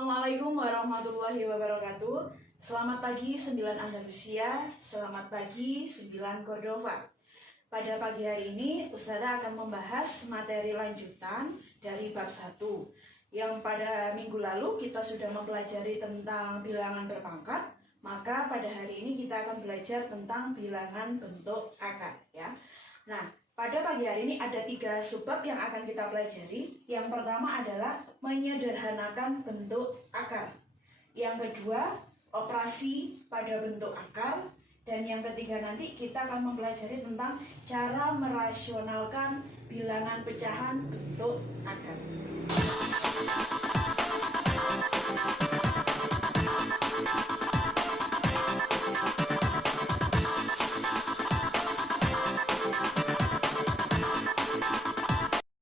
Assalamualaikum warahmatullahi wabarakatuh. Selamat pagi 9 Andalusia, selamat pagi 9 Cordova. Pada pagi hari ini Ustazah akan membahas materi lanjutan dari bab 1 yang pada minggu lalu kita sudah mempelajari tentang bilangan berpangkat. Maka pada hari ini kita akan belajar tentang bilangan bentuk akar ya. Nah, pada pagi hari ini ada 3 subbab yang akan kita pelajari. Yang pertama adalah menyederhanakan bentuk akar. Yang kedua, operasi pada bentuk akar. Dan yang ketiga nanti kita akan mempelajari tentang cara merasionalkan bilangan pecahan bentuk akar.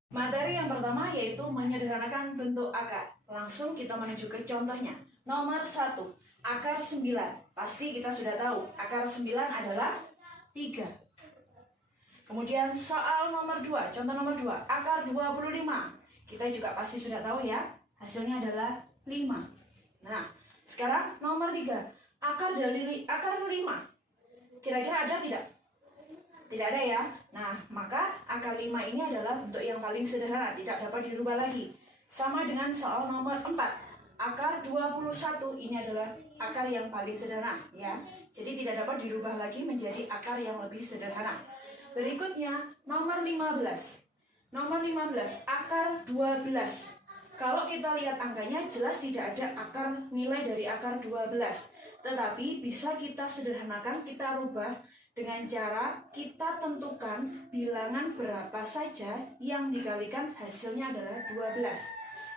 Materi yang pertama yaitu menyederhanakan bentuk akar. Langsung kita menuju ke contohnya. Nomor 1, akar 9. Pasti kita sudah tahu, akar 9 adalah 3. Kemudian soal nomor 2, contoh nomor 2, akar 25. Kita juga pasti sudah tahu ya, hasilnya adalah 5. Nah, sekarang nomor 3, akar 5. Kira-kira ada tidak? Tidak ada ya. Nah, maka akar 5 ini adalah bentuk yang paling sederhana, tidak dapat dirubah lagi. Sama dengan soal nomor 4. Akar 21 ini adalah akar yang paling sederhana ya. Jadi tidak dapat dirubah lagi menjadi akar yang lebih sederhana. Berikutnya nomor 15. Nomor 15, akar 12. Kalau kita lihat angkanya jelas tidak ada akar nilai dari akar 12. Tetapi bisa kita sederhanakan, kita rubah dengan cara kita tentukan bilangan berapa saja yang dikalikan hasilnya adalah 12.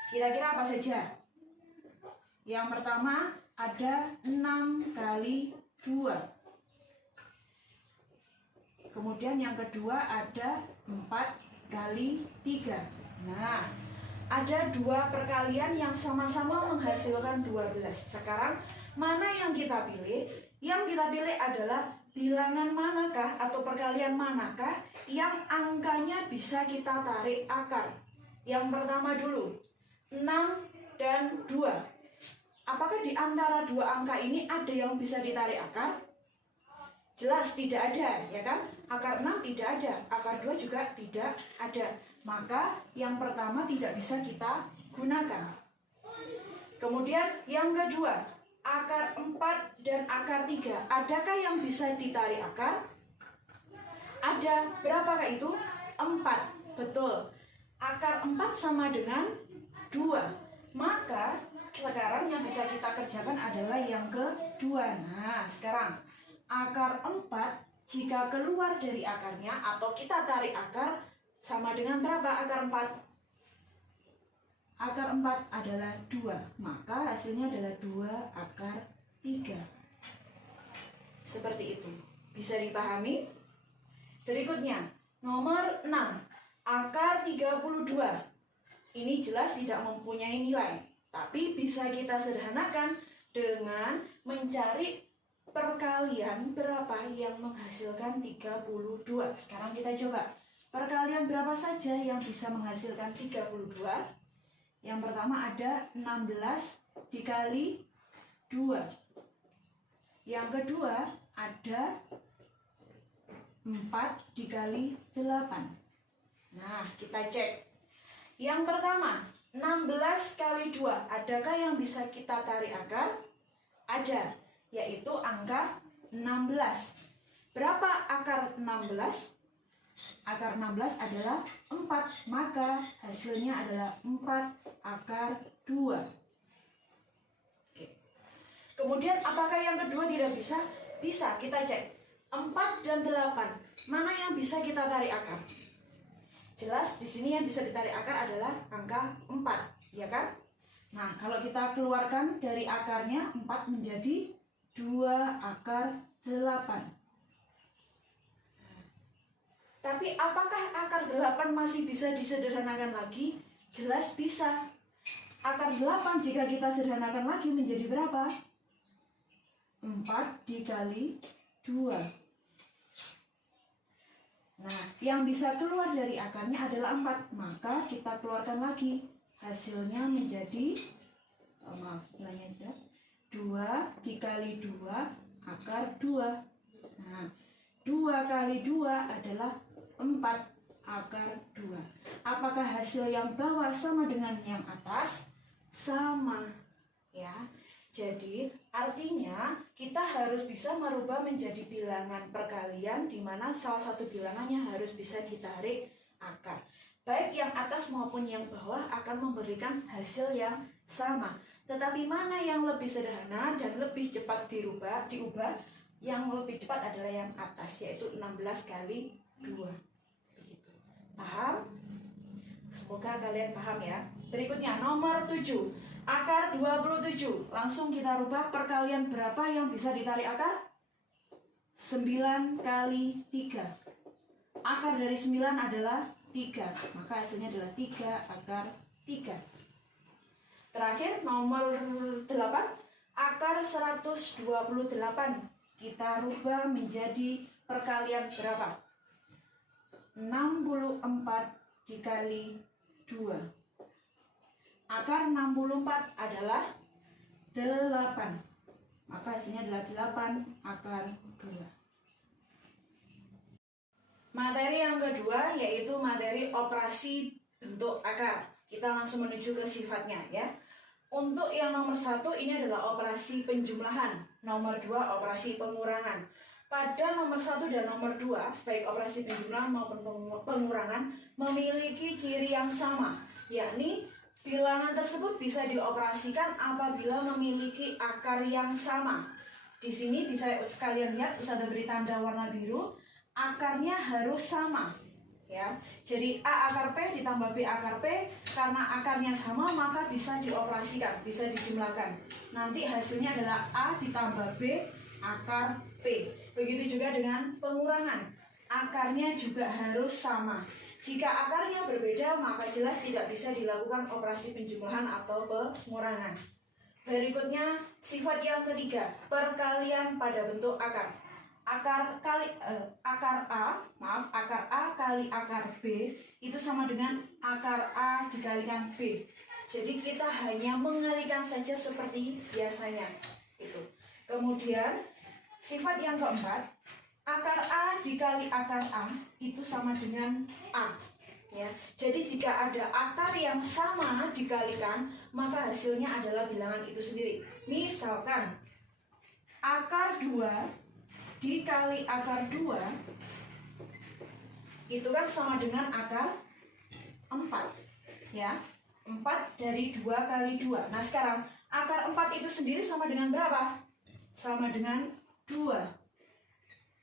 Kira-kira apa saja? Yang pertama ada 6 kali 2. Kemudian yang kedua ada 4 kali 3. Nah, ada 2 perkalian yang sama-sama menghasilkan 12. Sekarang mana yang kita pilih? Yang kita pilih adalah bilangan manakah atau perkalian manakah yang angkanya bisa kita tarik akar. Yang pertama dulu, 6 dan 2. Apakah di antara 2 angka ini ada yang bisa ditarik akar? Jelas tidak ada, ya kan? Akar 6 tidak ada, akar 2 juga tidak ada. Maka yang pertama tidak bisa kita gunakan. Kemudian yang kedua, akar 4 dan akar 3. Adakah yang bisa ditarik akar? Ada. Berapakah itu? 4. Betul. Akar 4 sama dengan 2. Maka sekarang yang bisa kita kerjakan adalah yang kedua. Nah, sekarang akar 4 jika keluar dari akarnya atau kita tarik akar sama dengan berapa akar 4? Akar 4 adalah 2. Maka hasilnya adalah 2 akar 3. Seperti itu. Bisa dipahami? Berikutnya, nomor 6. Akar 32. Ini jelas tidak mempunyai nilai. Tapi bisa kita sederhanakan dengan mencari perkalian berapa yang menghasilkan 32. Sekarang kita coba. Perkalian berapa saja yang bisa menghasilkan 32? Yang pertama ada 16 dikali 2. Yang kedua ada 4 dikali 8. Nah, kita cek. Yang pertama, 16 kali 2. Adakah yang bisa kita tarik akar? Ada, yaitu angka 16. Berapa akar 16? Akar 16 adalah 4, maka hasilnya adalah 4 akar 2. Oke. Kemudian apakah yang kedua tidak bisa? Bisa, kita cek. 4 dan 8, mana yang bisa kita tarik akar? Jelas di sini yang bisa ditarik akar adalah angka 4, ya kan? Nah, kalau kita keluarkan dari akarnya 4 menjadi 2 akar 8. Tapi apakah akar 8 masih bisa disederhanakan lagi? Jelas bisa. Akar 8 jika kita sederhanakan lagi menjadi berapa? 4 dikali 2. Nah, yang bisa keluar dari akarnya adalah 4. Maka kita keluarkan lagi. Hasilnya menjadi 2 dikali 2 akar 2. Nah, 2 kali 2 adalah 4 akar 2. Apakah hasil yang bawah sama dengan yang atas? Sama, ya. Jadi artinya kita harus bisa merubah menjadi bilangan perkalian, di mana salah satu bilangannya harus bisa ditarik akar. Baik yang atas maupun yang bawah akan memberikan hasil yang sama. Tetapi mana yang lebih sederhana dan lebih cepat diubah? Yang lebih cepat adalah yang atas, yaitu 16 kali 2. Begitu. Paham? Semoga kalian paham ya. Berikutnya nomor 7, akar 27. Langsung kita rubah, perkalian berapa yang bisa ditarik akar? 9 kali 3. Akar dari 9 adalah 3, maka hasilnya adalah 3 akar 3. Terakhir nomor 8, akar 128. Kita rubah menjadi perkalian berapa? 64 dikali 2. Akar 64 adalah 8. Maka hasilnya adalah 8 akar 2. Materi yang kedua yaitu materi operasi bentuk akar. Kita langsung menuju ke sifatnya ya. Untuk yang nomor 1 ini adalah operasi penjumlahan. Nomor 2 operasi pengurangan. Pada nomor 1 dan nomor 2, baik operasi penjumlahan maupun pengurangan memiliki ciri yang sama, yakni bilangan tersebut bisa dioperasikan apabila memiliki akar yang sama. Di sini bisa kalian lihat, Ustazah beri tanda warna biru, akarnya harus sama. Ya, jadi A akar P ditambah B akar P, karena akarnya sama maka bisa dioperasikan, bisa dijumlahkan. Nanti hasilnya adalah A ditambah B akar P. Begitu juga dengan pengurangan, akarnya juga harus sama. Jika akarnya berbeda maka jelas tidak bisa dilakukan operasi penjumlahan atau pengurangan. Berikutnya sifat yang ketiga, perkalian pada bentuk akar. Akar A kali akar B itu sama dengan akar A dikalikan B. Jadi kita hanya mengalikan saja seperti biasanya. Itu. Kemudian sifat yang keempat, akar A dikali akar A itu sama dengan A. Ya. Jadi jika ada akar yang sama dikalikan, maka hasilnya adalah bilangan itu sendiri. Misalkan akar 2 dikali akar 2 itu kan sama dengan akar 4 ya, 4 dari 2 kali 2. Nah sekarang akar 4 itu sendiri sama dengan berapa? Sama dengan 2.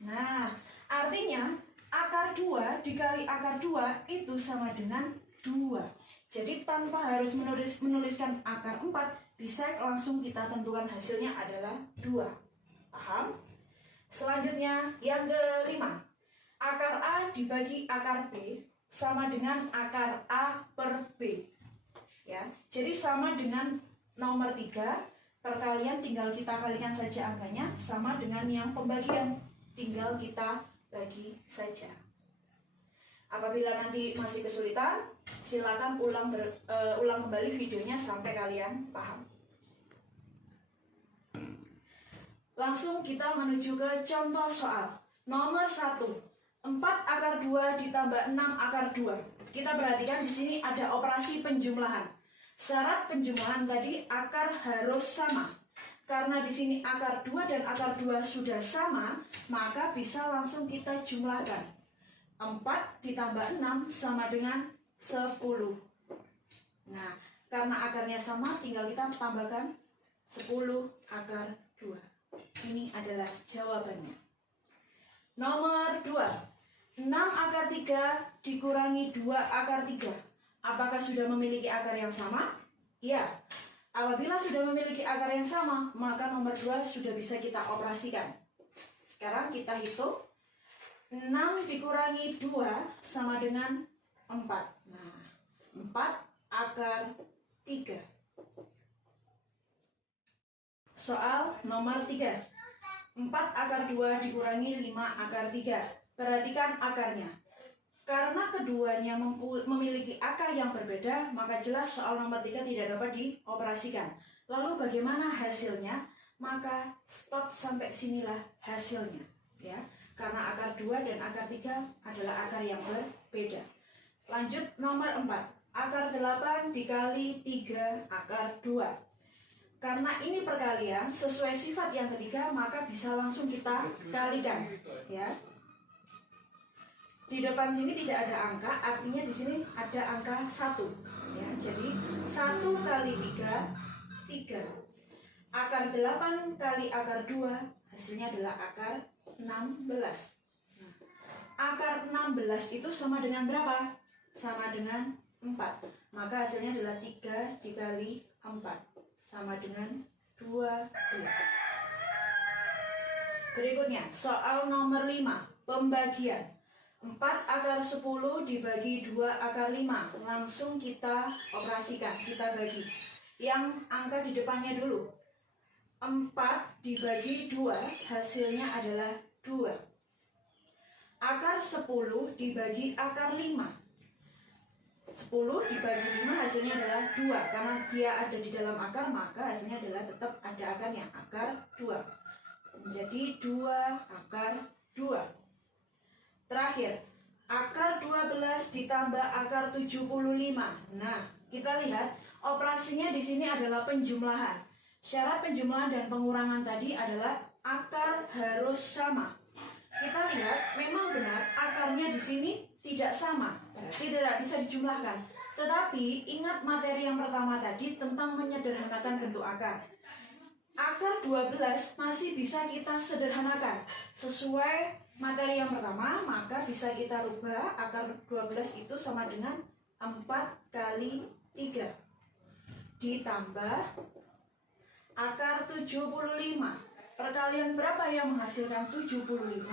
Nah artinya akar 2 dikali akar 2 itu sama dengan 2. Jadi tanpa harus menuliskan akar 4, bisa langsung kita tentukan hasilnya adalah 2. Paham? Selanjutnya yang kelima, akar A dibagi akar B sama dengan akar A per B. Ya, jadi sama dengan nomor 3, perkalian tinggal kita kalikan saja angkanya, sama dengan yang pembagian, tinggal kita bagi saja. Apabila nanti masih kesulitan, silakan ulang kembali videonya sampai kalian paham. Langsung kita menuju ke contoh soal. Nomor 1, 4 akar 2 ditambah 6 akar 2. Kita perhatikan di sini ada operasi penjumlahan. Syarat penjumlahan tadi akar harus sama. Karena di sini akar 2 dan akar 2 sudah sama, maka bisa langsung kita jumlahkan. 4 ditambah 6 sama dengan 10. Nah, karena akarnya sama, tinggal kita tambahkan 10 akar 2. Ini adalah jawabannya. Nomor 2, 6 akar 3 dikurangi 2 akar 3. Apakah sudah memiliki akar yang sama? Ya. Apabila sudah memiliki akar yang sama, maka nomor 2 sudah bisa kita operasikan. Sekarang kita hitung. 6 dikurangi 2 sama dengan 4. Nah, 4 akar 3. Soal nomor 3. 4 akar 2 dikurangi 5 akar 3. Perhatikan akarnya. Karena keduanya memiliki akar yang berbeda, maka jelas soal nomor 3 tidak dapat dioperasikan. Lalu bagaimana hasilnya? maka stop sampai sinilah hasilnya, ya. Karena akar 2 dan akar 3 adalah akar yang berbeda. Lanjut nomor 4. Akar 8 dikali 3 akar 2. Karena ini perkalian sesuai sifat yang ketiga, maka bisa langsung kita kalikan, ya. Di depan sini tidak ada angka, artinya di sini ada angka 1, ya. Jadi 1 kali 3, 3. Akar 8 kali akar 2 hasilnya adalah akar 16. Nah, akar 16 itu sama dengan berapa? Sama dengan 4. Maka hasilnya adalah 3 dikali 4 sama dengan 12. Berikutnya, soal nomor 5, pembagian. 4 akar 10 dibagi 2 akar 5. Langsung kita operasikan, kita bagi. Yang angka di depannya dulu. 4 dibagi 2 hasilnya adalah 2. Akar 10 dibagi akar 5. 10 dibagi 5 hasilnya adalah 2. Karena dia ada di dalam akar, maka hasilnya adalah tetap ada akarnya, akar 2. Menjadi 2 akar 2. Terakhir, akar 12 ditambah akar 75. Nah, kita lihat operasinya di sini adalah penjumlahan. Syarat penjumlahan dan pengurangan tadi adalah akar harus sama. Kita lihat memang benar akarnya di sini tidak sama, berarti tidak bisa dijumlahkan. Tetapi ingat materi yang pertama tadi tentang menyederhanakan bentuk akar. Akar 12 masih bisa kita sederhanakan. Sesuai materi yang pertama, maka bisa kita rubah akar 12 itu sama dengan 4 kali 3 ditambah akar 75. Perkalian berapa yang menghasilkan 75?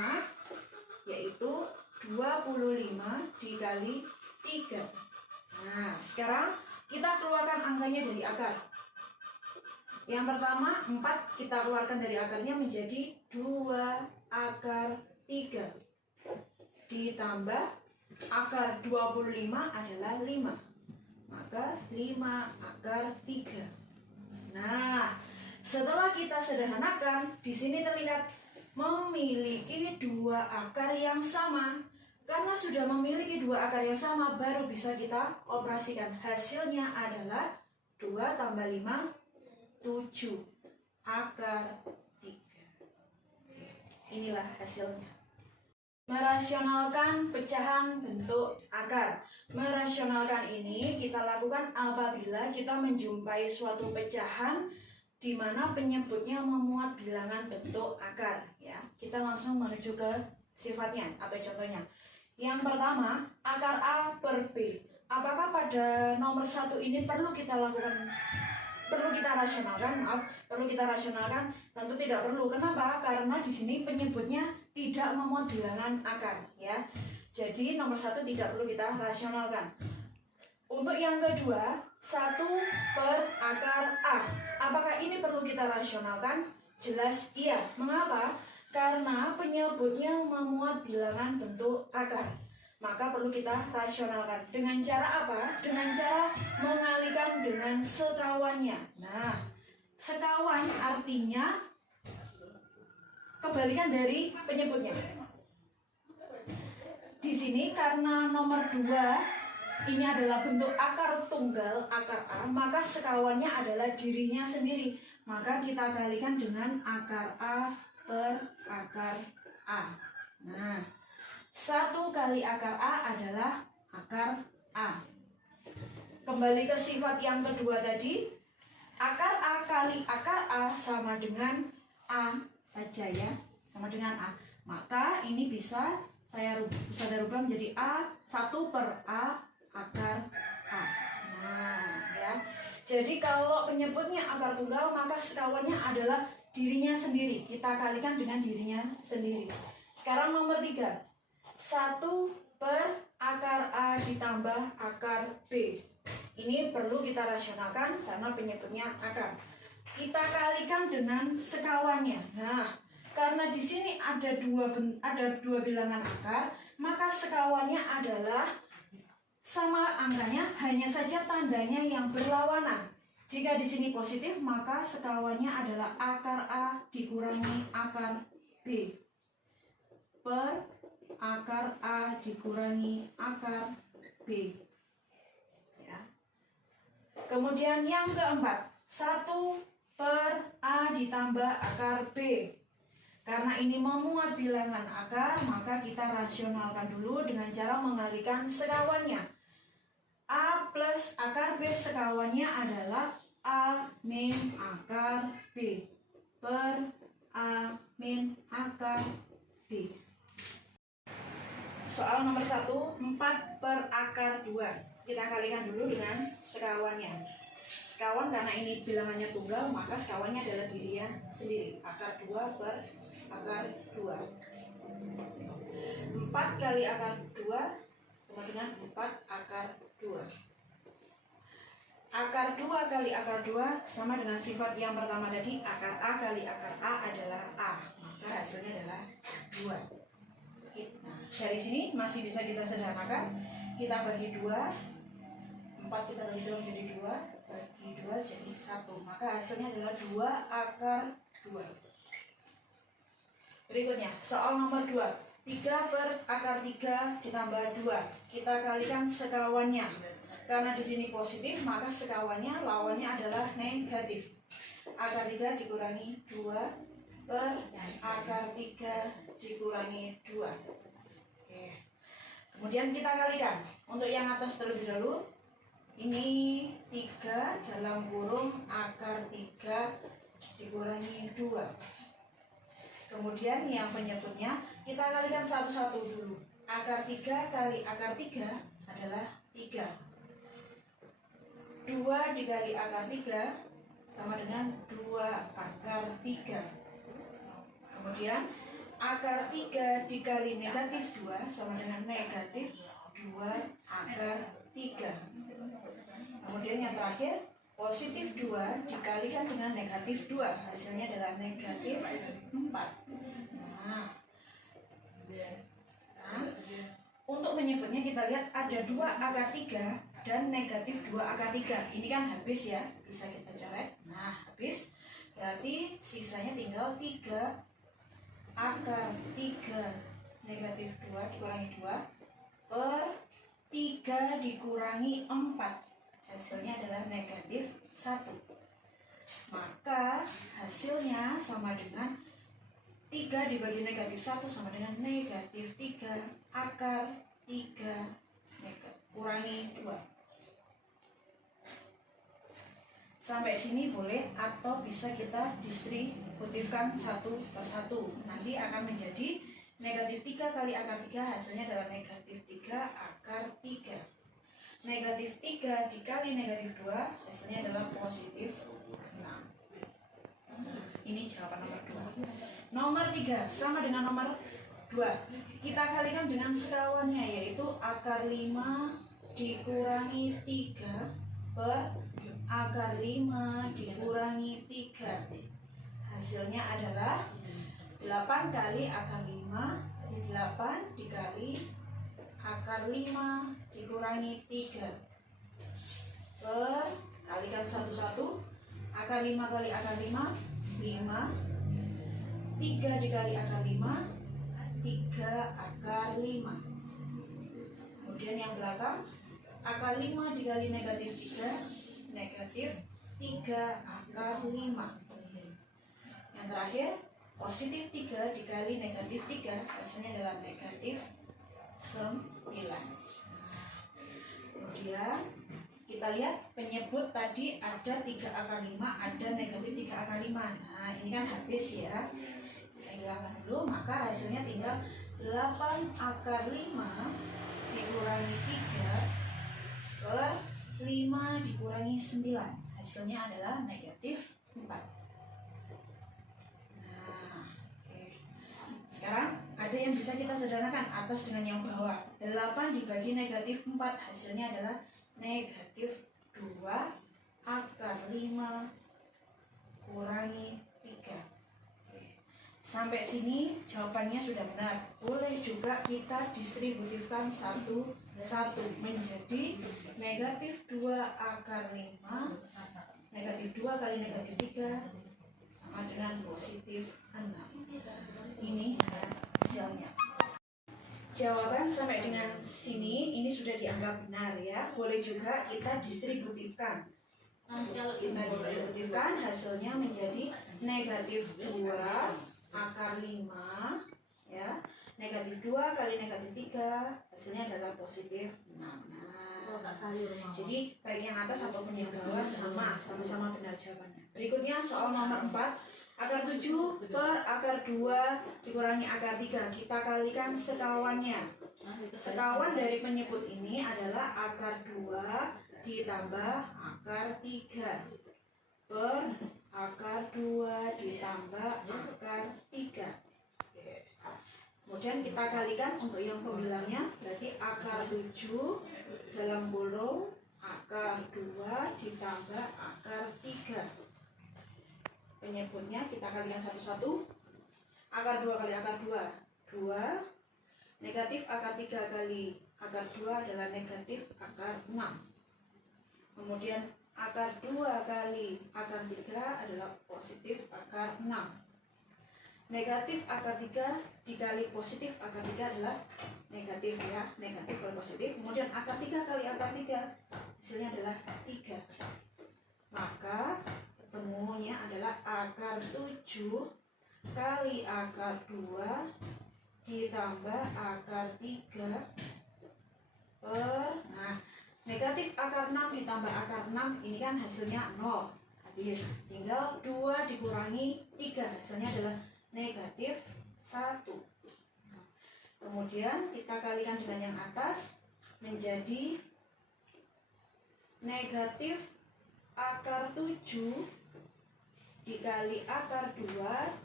Yaitu 25 dikali 3. Nah, sekarang kita keluarkan angkanya dari akar. Yang pertama, 4 kita keluarkan dari akarnya menjadi 2 akar 3. Ditambah akar 25 adalah 5. Maka 5 akar 3. Nah, setelah kita sederhanakan, di sini terlihat memiliki 2 akar yang sama. Karena sudah memiliki 2 akar yang sama, baru bisa kita operasikan. Hasilnya adalah 2 tambah 5, 7 akar 3. Inilah hasilnya. Merasionalkan pecahan bentuk akar. Merasionalkan ini kita lakukan apabila kita menjumpai suatu pecahan di mana penyebutnya memuat bilangan bentuk akar, ya. Kita langsung menuju ke sifatnya atau contohnya. Yang pertama, akar A per B. Apakah pada nomor 1 ini perlu kita rasionalkan? Tentu tidak perlu. Kenapa? Karena di sini penyebutnya tidak memuat bilangan akar, ya. Jadi nomor 1 tidak perlu kita rasionalkan. Untuk yang kedua, 1 per akar A. Apakah ini perlu kita rasionalkan? Jelas iya. Mengapa? Karena penyebutnya memuat bilangan bentuk akar. Maka perlu kita rasionalkan. Dengan cara apa? Dengan cara mengalikan dengan sekawannya. Nah, sekawan artinya kebalikan dari penyebutnya. Di sini karena nomor 2 ini adalah bentuk akar tunggal, akar A, maka sekawannya adalah dirinya sendiri. Maka kita kalikan dengan akar A per akar A. Nah, 1 kali akar A adalah akar A. Kembali ke sifat yang kedua tadi, akar A kali akar A sama dengan A saja, ya, sama dengan A. Maka ini bisa saya rubah menjadi A 1 per A akar A. Nah, ya. Jadi kalau penyebutnya akar tunggal, maka sekawannya adalah dirinya sendiri. Kita kalikan dengan dirinya sendiri. Sekarang nomor 3. 1 per akar A ditambah akar B. Ini perlu kita rasionalkan karena penyebutnya akar. Kita kalikan dengan sekawannya. Nah, karena di sini ada dua bilangan akar, maka sekawannya adalah sama angkanya, hanya saja tandanya yang berlawanan. Jika di sini positif, maka sekawannya adalah akar A dikurangi akar B per akar A dikurangi akar B. Ya. Kemudian yang keempat, 1 per A ditambah akar B. Karena ini memuat bilangan akar, maka kita rasionalkan dulu dengan cara mengalihkan sekawannya. A plus akar B sekawannya adalah A min akar B per A min akar B. Soal nomor 1, 4 per akar 2. Kita kalikan dulu dengan sekawannya. Sekawan karena ini bilangannya tunggal, maka sekawannya adalah dirinya sendiri. Akar 2 per akar 2. 4 kali akar 2 sama dengan 4 akar 2. Akar 2 kali akar 2 sama dengan sifat yang pertama tadi, akar A kali akar A adalah A. Maka hasilnya adalah 2. Nah, dari sini masih bisa kita sederhanakan. Kita bagi 2. 4 kita bagi 2 menjadi 2. Bagi 2 jadi 1. Maka hasilnya adalah 2 akar 2. Berikutnya, soal nomor 2. 3 per akar 3 ditambah 2. Kita kalikan sekawannya. Karena di sini positif, maka sekawannya lawannya adalah negatif. Akar 3 dikurangi 2 per akar 3 dikurangi 2. Oke. Kemudian kita kalikan. Untuk yang atas terlebih dahulu. Ini 3 dalam kurung akar 3 dikurangi 2. Kemudian yang penyebutnya kita kalikan satu-satu dulu. Akar 3 kali akar 3 adalah 3. 2 dikali akar 3 sama dengan 2 akar 3. Kemudian akar 3 dikali negatif 2 sama dengan negatif 2 akar 3. Kemudian yang terakhir, positif 2 dikalikan dengan negatif 2. Hasilnya adalah negatif 4. Nah, untuk menyebutnya kita lihat ada 2 akar 3 dan negatif 2 akar 3. Ini kan habis ya, bisa kita coret. Nah, habis. Berarti sisanya tinggal 3 akar 3 negatif 2 dikurangi 2 per 3 dikurangi 4. Hasilnya adalah negatif 1. Maka hasilnya sama dengan 3 dibagi negatif 1 sama dengan negatif 3 akar 3 kurangi 2. Sampai sini boleh atau bisa kita distributifkan satu per satu. Nanti akan menjadi negatif 3 kali akar 3, hasilnya adalah negatif 3 akar 3. Negatif 3 dikali negatif 2, hasilnya adalah positif 6. Ini jawaban nomor 2. Nomor 3 sama dengan nomor 2. Kita kalikan dengan sekawannya, yaitu akar 5 dikurangi 3 per akar 5 dikurangi 3. Hasilnya adalah 8 kali akar 5. Jadi 8 dikali akar 5 dikurangi 3 per, kalikan satu-satu. Akar 5 kali akar 5, 5. 3 dikali akar 5, 3 akar 5. Kemudian yang belakang, akar 5 dikali negatif 3, negatif 3 akar 5. Yang terakhir, positif 3 dikali negatif 3, hasilnya adalah negatif 9. Kemudian kita lihat penyebut tadi ada 3 akar 5, ada negatif 3 akar 5. Nah, ini kan habis ya. Kita hilangkan dulu, maka hasilnya tinggal 8 akar 5 dikurangi 3 per 5 dikurangi 9. Hasilnya adalah negatif 4. Nah, oke. Sekarang ada yang bisa kita sederhanakan atas dengan yang bawah. 8 dibagi negatif 4, hasilnya adalah negatif 2 akar 5 kurangi 3. Sampai sini jawabannya sudah benar. Boleh juga kita distributifkan satu-satu menjadi negatif 2 akar 5, Negatif 2 kali negatif 3 sama dengan positif 6. Ini hasilnya. Jawaban sampai dengan sini ini sudah dianggap benar ya. Boleh juga kita distributifkan. Kita distributifkan, hasilnya menjadi negatif 2 akar 5 ya. Negatif 2 kali negatif 3 hasilnya adalah positif 6. Nah, jadi baik yang atas ataupun yang bawah sama-sama benar jawabannya. Berikutnya soal nomor 4. Akar 7 per akar 2 dikurangi akar 3. Kita kalikan sekawannya. Sekawan dari penyebut ini adalah akar 2 ditambah akar 3 per akar 2 ditambah akar 3. Kemudian kita kalikan untuk yang pembilangnya, berarti akar 7 dalam kurung akar 2 ditambah akar 3. Penyebutnya kita kalikan satu-satu. Akar 2 kali akar 2 2. Negatif akar 3 kali akar 2 adalah negatif akar 6. Kemudian akar 2 kali akar 3 adalah positif akar 6. Negatif akar 3 dikali positif akar 3 adalah negatif ya. Negatif kali positif. Kemudian akar 3 kali akar 3 hasilnya adalah 3. Maka ketemunya adalah akar 7 kali akar 2 ditambah akar 3 per, nah negatif akar 6 ditambah akar 6 ini kan hasilnya 0. Habis tinggal 2 dikurangi 3 hasilnya adalah negatif 1. Kemudian kita kalikan dengan yang atas menjadi negatif akar 7 dikali akar 2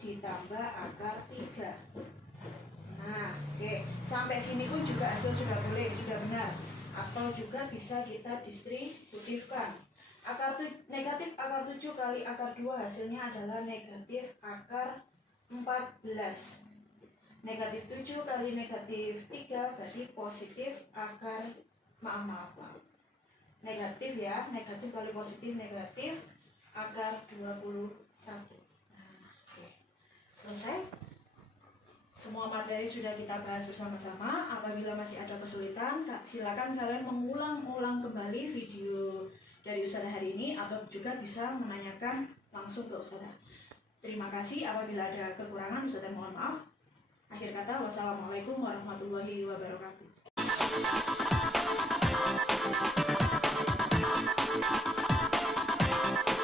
ditambah akar 3. Nah, oke. Sampai sini pun juga hasil sudah boleh, sudah benar. Atau juga bisa kita distributifkan. Negatif akar 7 kali akar 2 hasilnya adalah negatif akar 14. Negatif 7 kali negatif 3 berarti positif akar, maaf. Negatif ya, negatif kali positif negatif akar 21. Nah, oke. Selesai. Semua materi sudah kita bahas bersama-sama. Apabila masih ada kesulitan, silakan kalian mengulang-ulang kembali video dari Ustazah hari ini, atau juga bisa menanyakan langsung ke Ustazah. Terima kasih. Apabila ada kekurangan, Ustazah mohon maaf. Akhir kata, wassalamualaikum warahmatullahi wabarakatuh.